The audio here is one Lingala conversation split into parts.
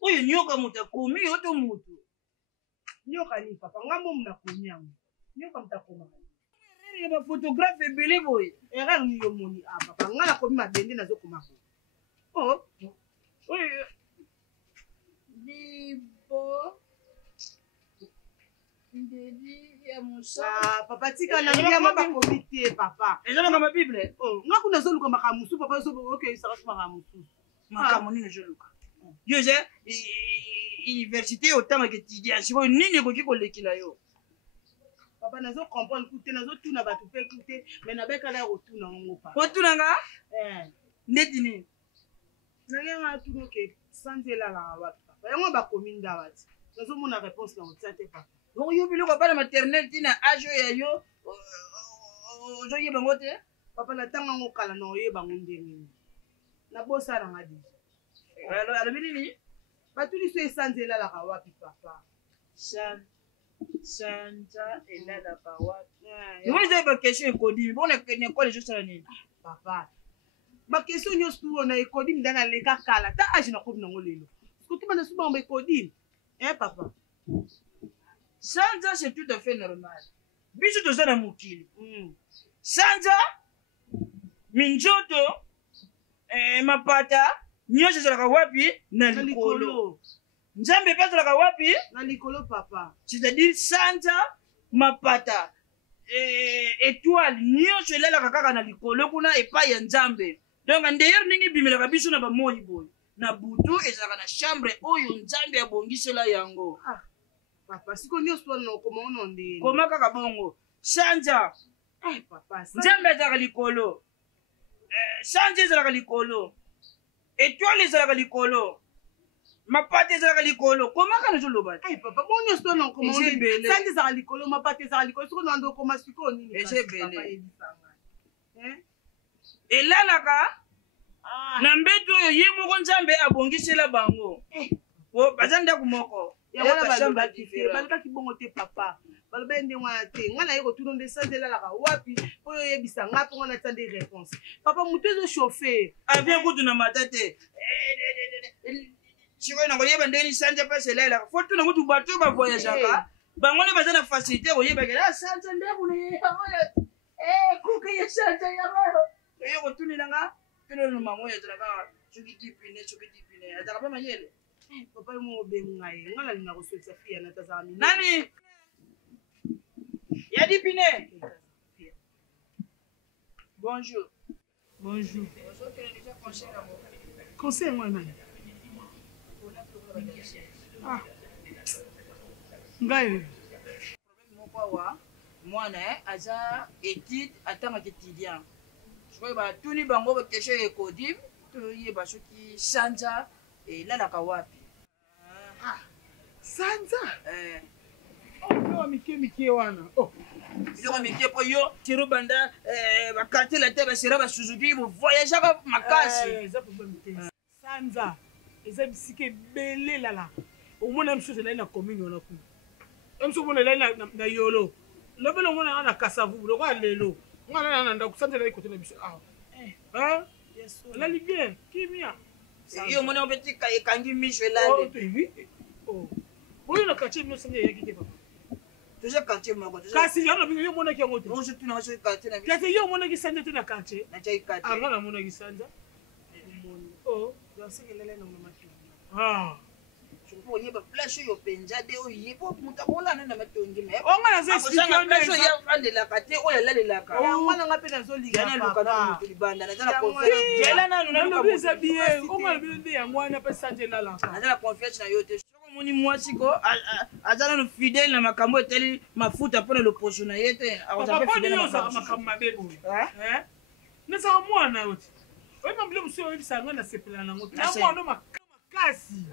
Oyo nyoka mutakomi yoto mutu. Nyoka ni papa ngamo mnakomi yango. Nyoka mtakoma. Ya ba photographe ebele boy. Erreur ni yo moni papa ngala komi mabende nazo koma ko. Oh. Oyo. Bibo. Ndedi ya musa. Papa tika na ngia maba komite papa. Eza ngama Bible. Oh, ngaku nazo luka makamusu papa so okay ça va makamusu. Makamoni na joluka. Yo je université autant que étudiant. Si vous nini ko kiko lekila yo. Papa nazo comprendre écouter nazo tuna batu pe écouter mais na beka la rotuna ngo papa. Rotuna nga? Ndeti ni. Na nga tuna ke sanzela la wa papa. Yango ba kominda wati. Nazo mona réponse na otsate papa. Donc yo biloko ba maternelle tina âge ya yo. Zo yeba ngote. Papa na tanga ngo kala na oyeba ngondenge. Na bosa na ngadi. Alors nini? Batuli so esanzela la wapi papa. Santa ela la wapi. Yo ils ba question ekodi. Bon ne quoi les choses là nini? Papa. Ba question nyos tu na ekodi ndana leka kala. Ta age na kobi na ngolelo. Skuti bana suba mba ekodi. Papa. Santa c'est tout à fait normal. Biso to zana mukili. Santa minjoto mapata nyosho zalaka wapi na likolo. Nzambe pe zalaka wapi na likolo papa. C'est-à-dire Santa mapata étoile nyosho elalaka kaka na likolo kuna epai ya Nzambe. Donc d'ailleurs ningi bimelaka biso na ba moyi boy. Na butu ezalaka na chambre oyo Nzambe abongisela yango. Papa siko nyosho no komono ndeni. Koma kaka bongo. Santa papa. Nzambe ezalaka likolo. Santa ezalaka likolo. Étoile ezalaka likolo. Mapate ezalaka likolo. Comment kana zo loba? Papa bonyo sto non comment on bele. Santa ezalaka likolo, mapate ezalaka likolo. Siko ndo koma siko nini? Papa ebisanga. Elalaka na mbeto oyo ye moko Nzambe abongisela bango. Bazanda kumoko. Yala balika kibongo te papa. Baloba ndenge wana te. Ngana yeko tuno nde Santa elalaka wapi? Oyo yebisa nga po ngana tande réponse. Papa mutu ezo chauffer. Avien kutu na matate. Chiko na koyeba ndeni Santa pese lela. Faut tuna kutu bato ba voyageaka. Bangone bazana facilité koyeba ke Santa ndeko ne. Kuke ya Santa ya ngalo. Yeko tunina nga. Pino no mango ya traka. Chuki dipine. Ataka pa mayele. Papa mo bengaye. Ngala lina ko swetsa fia na tazami. Nani? Ya dipine. Bonjour. Bonjour. Conseil moi nani? Ngai. Problème moko wa mwana aza étude atanga étudiant. Je crois ba tuni bango ba question ekodi to yeba soki Santa elalaka wapi. Santa? Oh, mike wana. Oh. Biloko mike po yo tiro banda ba quartier la tebe sera ba Suzuki bo voyager makasi. Eza problème te. Santa. Eza bisike bele lala. Omona msho zela na commune ona ku. Msho mona la na yolo. Lobelo mona na kasavu lo kwa lelo. Ngala na nda kusanta la ikote na biso. Yes. La libye, kimia. Yo mona obeti ka ekangi misho lale. Oh. Oyo na quartier no sanga yaki te papa. Toujours quartier moko. Kasi yana bingo yo mona ki ngote. On se tuna so quartier na biso. Kasi yo mona ki sanda te na quartier. Na chai quartier. Ngala mona ki sanda. Oh, ya sekelele na mama ki. Chumpo yeba flash yo penja de oyibo mutakola na matongi me. Ngala za expliquer na so ya fande la quartier oya lalelaka. Ngala ngape na zo liga na lukana mutu libanda na tala confiance. Jela na nuna na bisa bien. Ngala binde ya mwana pe sante la la. Na tala confiance na yote. Moni mwasi ko azana no fidèle na makambo eteli mafuta pona le pocho na yete akoza fidèle na makambo mabebo nesa mwana yote oyo mambile muso oyo bisanga na sepela nango na mwana makasi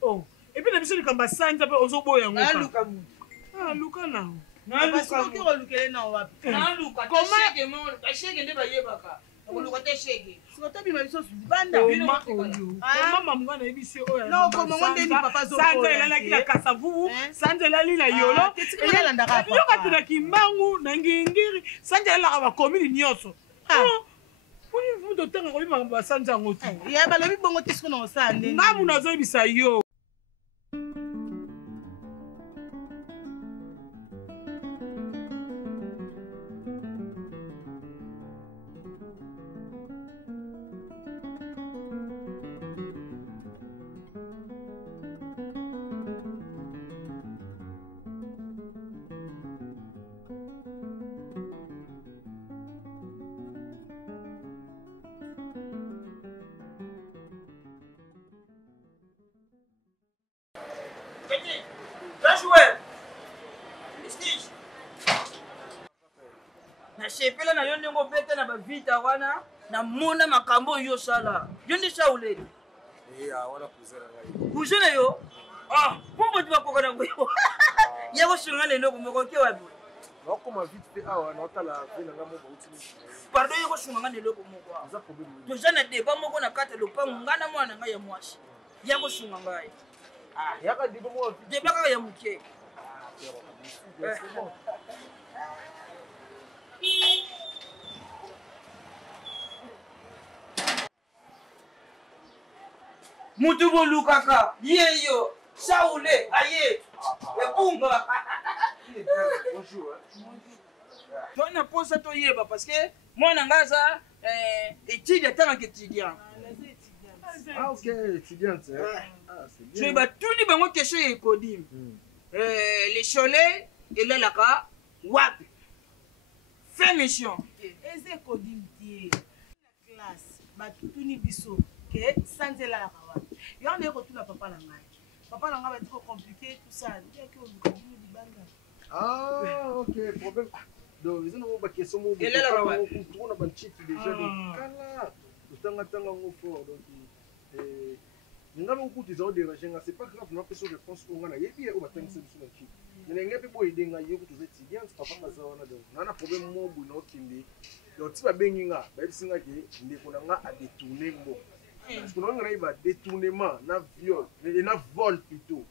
oh et puis na biso likamba Santa pe ozoboya ngo na luka mu luka na luka ko ko lukele na wapi na luka comment mo kashege nde bayebaka ko te shege sotabi mabiso banda mama mwana ebisi oya no komo ngondeni papa zo Santa elala kila kasavu Santa elali na yolo elala ndaka papa yoka tuna kimbangu na ngingiri Santa elala ba komini nyoso poni mutu otanga koyeba basanza yango te ya balobi bongo te soki na osala ndenge ngamu nazoyebisa yo nasepela na yo ndenge obeta na bavita wana namona makambo oyo osala yo nde sauleli kuze na yo mpo boti bakoka nango yo ya kosunga na eloko moko oke wapi pardon yo kosunga nga na eloko moko toza na deba moko na kati ya lopango nga na mwana na ngai ya mwasi ya kosunga ngai deba kaka ya moke mutu bolukaka ye yo saule aye ebumba tona mposa toyeba parce que mwana nga aza étude atangaka étudiant soki batuni bango question ya ekodime le soleil elalaka wapi fin mission eza ekodime tie na classe batuni biso ke sanza elalaka wapi yo nde kotuna papa na ngai papa na ngai bati kocomplike tout ça yaki oluka bino libanga ok problème donc eza nango baquestion mokona banchiti déjà kala totanga yango fort donc nga lokutu eza odérange nga c'est pas grave napesa réponse oyo nga nayebi oyo batangisa biso na chiti ndenge mpe boyede nga ye kutu oza étudiante papa baza wana donc nga na problème mo boye naokende donc ti babengi nga bayebisi nga ke ndeko na nga adétourne mboka parce que nanga nayeba détournement na viol na vol plutôt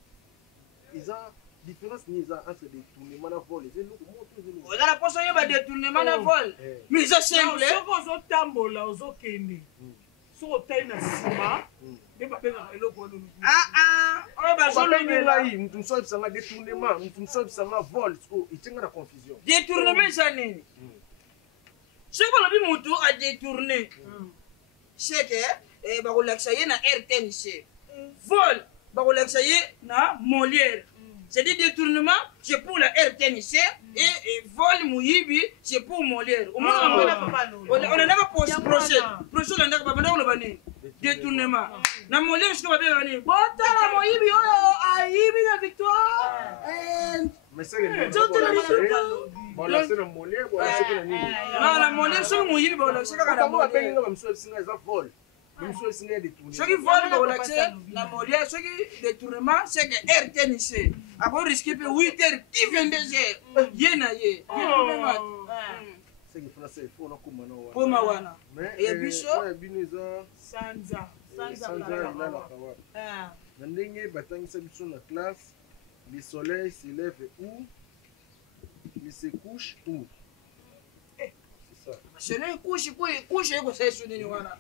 eza différence ni eza entre détournement na vol eza eloko moto oza na poso oyeba détournement na vol mais eza simple soki ozotambola ozokende soki otai na nsima nde babengaka eloko wana oyo bazolobela mutu mosu ayebisanga détournement mutu mosu ayebisanga vol etinga na confusion détournement eza nini soki balobi mutu adétourne seke bakolakisa ye na rtnc vol bakolakisa ye na molière c'est-à-dire détournement c'est pour la rtnc et vol moyibi c'est pour molière onandaka procès olandaka babandaka oloba nini détournement na molière soki babengaka nini botala moyibi oyo ayibi na victoire na molière soki moyibi bakolakisa kaka na molière soki vol bakolakisa na molière soki détournement c'est que rtnc akoriske mpe 8 heures ti 22 heures ye na ye poma wana eya biso sanza na ndenge batangisa biso na classe le soleil se lève où il se couche où c'est ça soleil couche ekosala so nini wana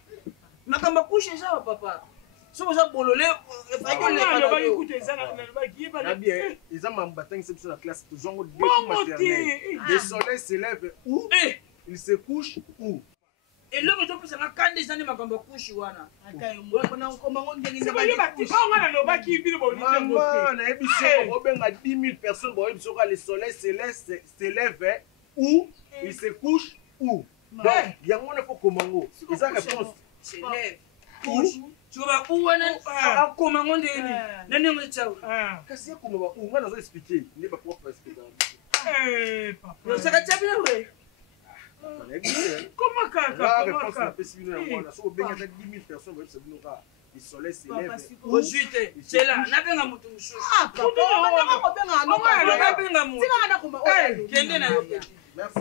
makambo kushe eza bapapa soki oza bolole eza mambo batangisa biso na classe tozwango depuis maternelle le soleil se lève où il se couche où eloko ezopesanga kanda eza nde makambo ya kushi wana mama nayebi soko obenga 10 000 personnes boyebi soka le soleil se lève où il se couche où donc yango wana fo komango eza réponse s'élève, couche, tu vas où à comment on dit, n'en est pas. Qu'est-ce que comment on va nous expliquer, n'est pas pour expliquer. Papa, ça va bien oui. Comment quand la réponse est spécifique on a so bien 10 000 personnes va savoir nous le soleil se lève. Au suite, c'est là, na benga mutu musu. Ah papa, on na benga mutu. Kende na yo. Merci.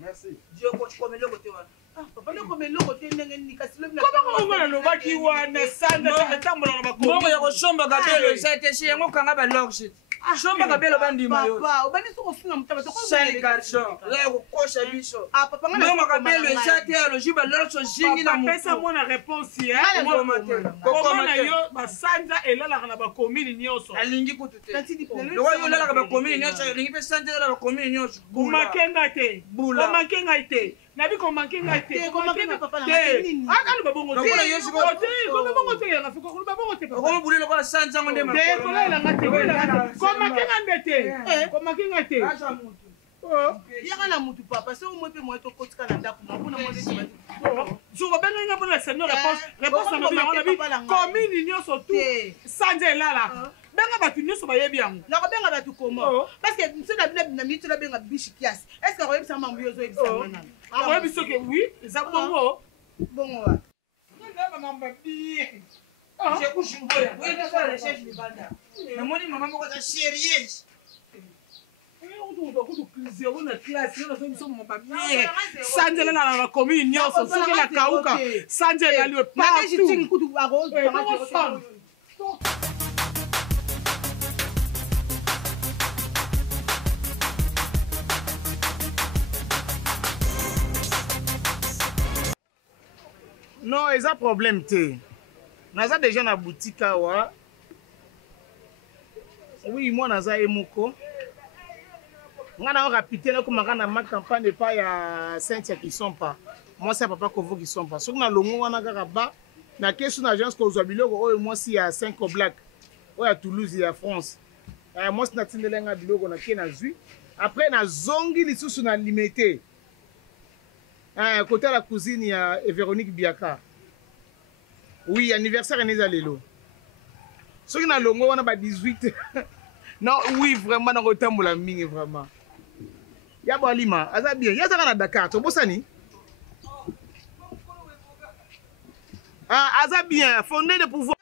Merci. Dieu coach comme le côté wana. Papa ndeko meloko te ndenge nini kasi lobi na comment on nalobaki wana sanda tambola na bakomi mbongo ya kosomba kabelo esa te si yango kanga ba log shit Shomba kabelo bandima yo. Papa, obani soko finga mutaba to ko. Sali garçon. Là ko kosha biso. Ah papa ngana. Mama kabelo esate ya lo jiba lo so jingi na mu. Pesa mona réponse hein. Comment na yo basanja elala na ba commune nyonso. Alingi kutute. Lo wa yo lala ka ba commune nyonso, lingi pe sante la ba commune nyonso. Kumakenga te. Bula. Kumakenga te. Nabi kumakenga te. Kumakenga papa na nini? Ah ba bongo te. Ko yo siko. Ko ba bongo te ya fiko ko ba bongo te. Ko buli lo ko sante ngo ndema. Te ko la ngate ko la. Kumakenga mbete. Kumakenga te. Acha mutu. Yaka na mutu papa, so mo pe mo to kotika na ndako na kuna mo desi. Je rebenga nga bona seigneur réponse na bi commune nyonso tout. Sanja elala. Benga batu nyonso bayebi yango. Na ko benga batu comment? Parce que monsieur na minute na benga bishi kiasi. Est-ce que ko yebisa mambo yozo yebisa mwana? Ah ouais biso ke oui, ça bongo. Bongo wa. Ngamba mamba bi. Je couche mboya. Oui, na kwa recherche ni banda. Na moni mama moko za sérieuse. Sanjela na la commune nyonso soki na kauka sanjela liwe partout. Non, eza problème te. Naza déjà na boutique awa. Oui, moi naza emoko. Ngana rapide comme na ma campagne pas ya Saint-Tia qui sont pas. Moi c'est papa Kovo qui sont pas. Soki na longo wana kaka ba na kesu na agence ko zobiloko oyo moi si ya 5 Black. Oya Toulouse ya France. Moi c'est na tindelenga biloko na ke na zui. Après na zongi lisusu na limité. Côté la cousine ya Véronique Biaka. Oui, anniversaire neza lelo. Soki na longo wana ba 18. Non, oui, vraiment na kotambola mingi vraiment. Ya Balima, aza bien. Ya zaka na Dakar, to bosani? Ah, aza bien, fondé de pouvoir.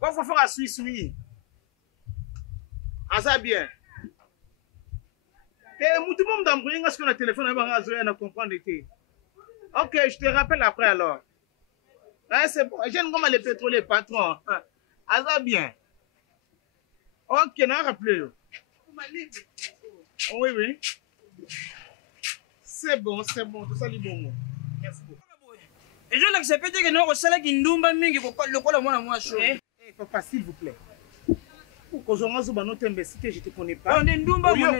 Quand faut faire à Suisse, oui. Aza bien. Et tout le monde d'embrouiller parce qu'on a téléphone à comprendre. Ok, je te rappelle après alors. Hein, c'est bon. J'aime comment les pétroliers patrons. Aza bien. Ok, n'a rappelé. Oui, oui. C'est bon, tout ça, les bons mots. Merci beaucoup. Et je l'accepte que nous avons qui nous avons mis le col à moi chaud. Papa, s'il vous plaît. Quand on a notre imbécile, je ne te connais pas. On est ndumba mon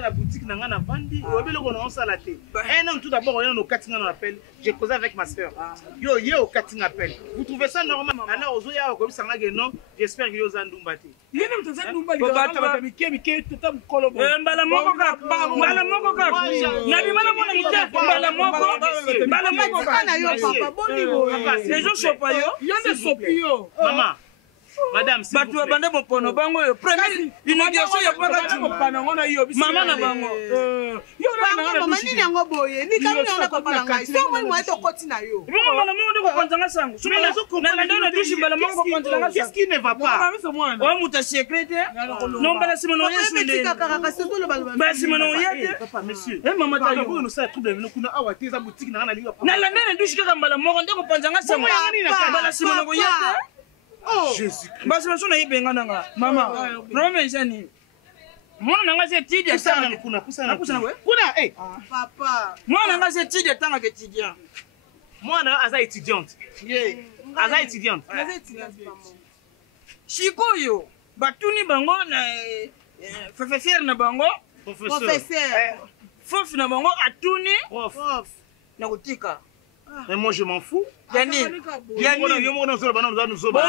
la boutique n'a pas vendu. Un an tout d'abord, on a 4 ans appel. J'ai causé avec ma soeur. Yo, 4 appel. Vous trouvez ça normal? Alors, aux oya comme ça non, j'espère que vous en ndumba. Yene mtasa ndumba li mike tata mkolo bo. Mbala moko ka. Na bi mana mona mike mbala moko Kana yo papa, boni bo. Les gens sont pas yo. Yone sopio. Maman. Madame, s'il vous plaît. Batu bande mopono bango yo. Premier inauguration ya paka tu. Mama na bango. Yo na mama nini yango boye? Ni kami na papa na ngai. So moi moi to koti na yo. Mbala moko ndiko konzanga sango. Na ndona dushi mbala moko konzanga sango. Qu'est-ce qui ne va pas? Oh muta secrétaire. Non bala simono yesu nde. Bala simono yete. Papa, monsieur. Eh mama ta yo. Vous nous ça trouble nous kuna awa teza boutique na na linga. Na ndona dushi kaka mbala moko ndiko konzanga sango. Bala simono yete. Oh Jésus-Christ. Basi basona yibenga nanga. Mama. Problème jani. Mwana nanga se tidi atanga kuna we. Kuna eh papa. Mwana nanga se tidi atanga ke étudiant. Mwana aza étudiante. Aza étudiante. Aza étudiante maman. Shikoyo. Batuni bango na professeur na bango. Professeur. Prof na bango atuni. Prof. Na kutika. Mais moi je m'en fous. Yani. Bon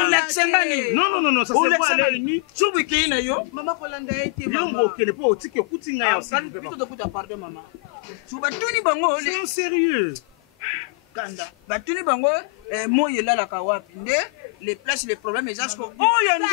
l'accent non, ça c'est pas à l'œil nu. Chubu kina yo. Mama kolanda ete mama. Yo ngokele po otiki okutinga ya aussi. Plutôt de kuta pardon maman. Chuba tuni bango c'est sérieux. Kanda. Batuni bango moye la la kawapi. Nde les places les problèmes et jasko. Oh yandu.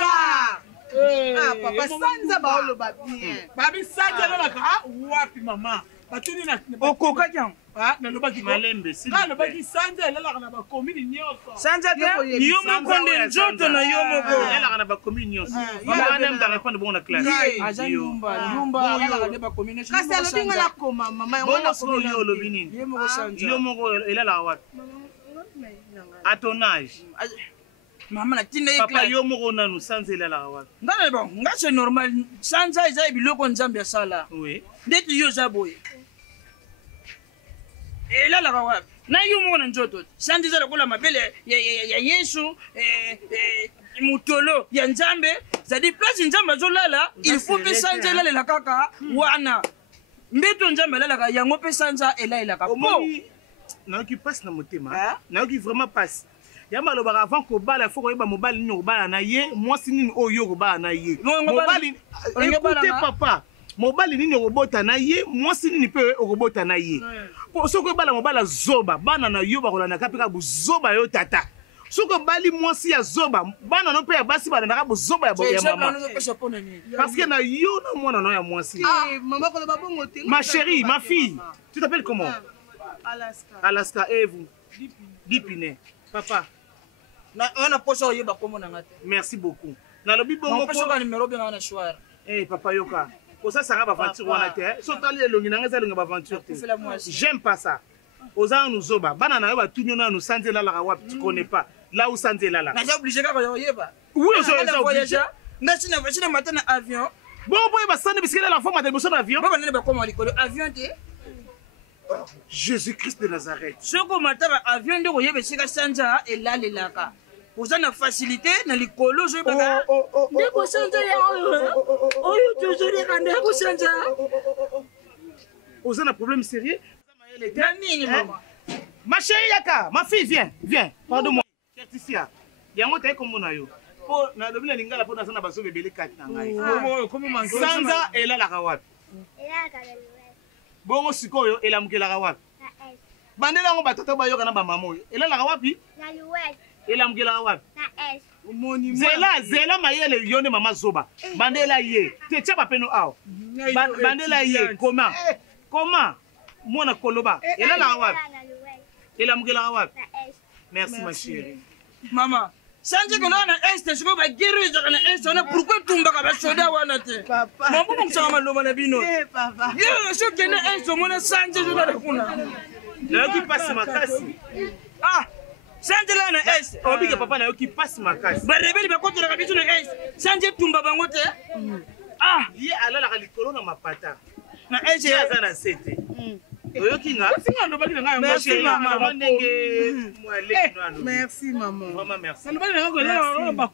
Ah papa sanza ba lo ba bien. Babi sanza la ka wapi mama. Batuni na okoka kyang. Ah, na lobaki malembe si. Na lobaki sanja elala na ba commune nyonso. Sanja te yo moko nde nzoto na yo moko. Elala na ba commune nyonso. Baba na mda répondre bon na classe. Aja nyumba ala na ba commune. Kasi alobinga la koma mama yango na commune yo lobini. Yo moko sanja. Yo moko elala wapi? À ton âge. Maman na tinda papa yo moko nanu sanzela la wapi ngana bon nga c'est normal sanza eza biloko nzambe ya sala oui ndeti yo za boye elalaka wapi na yo moko na nzoto sanza eza lokola mabele ya yesu mutolo ya nzambe zadi place nzambe azolala il faut mpe sanza elalela kaka wana mbeto nzambe alalaka yango mpe sanza elalelaka po nayoki mpasi na motema nayoki vraiment mpasi ya malobaka avant kobala fo koyeba mobali nini okobala na ye mwasi nini oyo okobala na ye mobali écoute papa mobali nini okobota na ye mwasi nini mpe okobota na ye soki oyebala mobali azoba bana na yo bakolandaka mpe kaka bozoba yo tata soki obali mwasi ya zoba bana no mpe ya basi balandaka bozoba ya mama parce que na yo na mwana no ya mwasi ma chérie ma fille tu t'appelles comment Alaska et vous Dipine papa on a poso oyeba komo na ngate merci beaucoup nalobi bongo poso ka numéro bien na soir papa yoka kosa sanga ba aventure wana te so tali elongi na ngeza longa ba aventure te j'aime pas ça oza nous zoba bana na yo ba tunyo na nous sanzela la wapi tu connais pas là où sanzela la na j'ai obligé ka oyeba oui je obligé na matin na avion bon boy ba sande bisikela la forme de boson avion baba nene ba komo likolo avion te Jésus-Christ de Nazareth. Soko mataba avion ndeko yebe sika sanja elalelaka. Oza na facilité na likolo zo baka. Ndeko sanja ya oyo toujours ka ndeko sanja. Oza na problème sérieux? Nani maman? Ma chérie Yaka, ma fille viens. Pardon-moi. Laetitia. Yango tayi kombo na yo. Po na lobi na lingala po na sana baso bebele kati na ngai. Comment Sanza elalaka wapi? Elalaka bongo sikoyo elamukelaka wapi bandela yango batata bayoka na bamama oyo elalaka wapi elamukelaka wapi zela mayele yo nde mama zoba bandela ye te tia bapeno awa bandela ye koma mwana koloba elalaka wapi elamukelaka wapi merci ma chérie mama sanje ko na este siko ba giru ezaka na este ona pourquoi tumbaka ba soda wana te mambo kumsanga maloma na bino papa yo so kene este mona sanje zo na kuna nayoki pasi makasi sanje la na este obike papa nayoki pasi makasi barebeli bakotelaka biso na este sanje tumba bango te ye alalaka likolo na mapata na este aza na sete oyoki nga merci maman ndenge mwaleki nano merci maman vraiment merci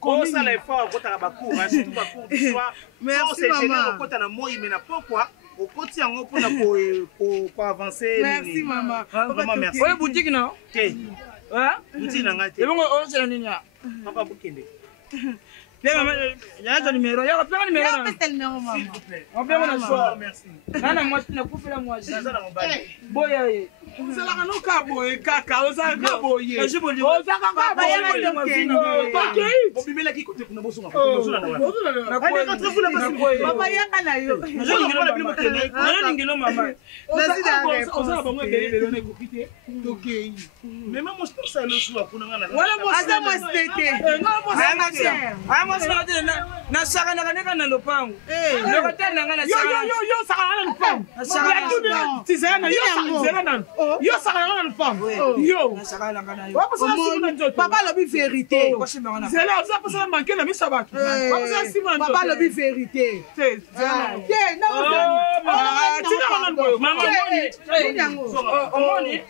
osala effort okotaka bacours surtout bacours du soir merci maman okota na moi mais na pokwa okoti yango mpona koavance merci maman vraiment merci oyo boutique na te boutique na ngai te ebongo ozela nini ya papa bokende Bien, maman, il y a un numéro. Il y a plein de numéros. Quel numéro, maman? On peut on a choix. Merci. Nana moi tu n'as pas fait la moi. Ça na mobali. Boya. osalaka no ka boye kaka ozalaka boye ozalaka boye obimelaki kote kuna bosonga papa yaka na yo ningelo mama ozala bango ebele na ekoki te tokei mema mosala losuwa kuna ngana aza mositete nasakanaka ndeka na lopango lokotali nanga yo sakana na lopango tizana yo sakana na lopango yo papa alobi vérité zela oza posala manke na miso bato papa alobi vérité omoni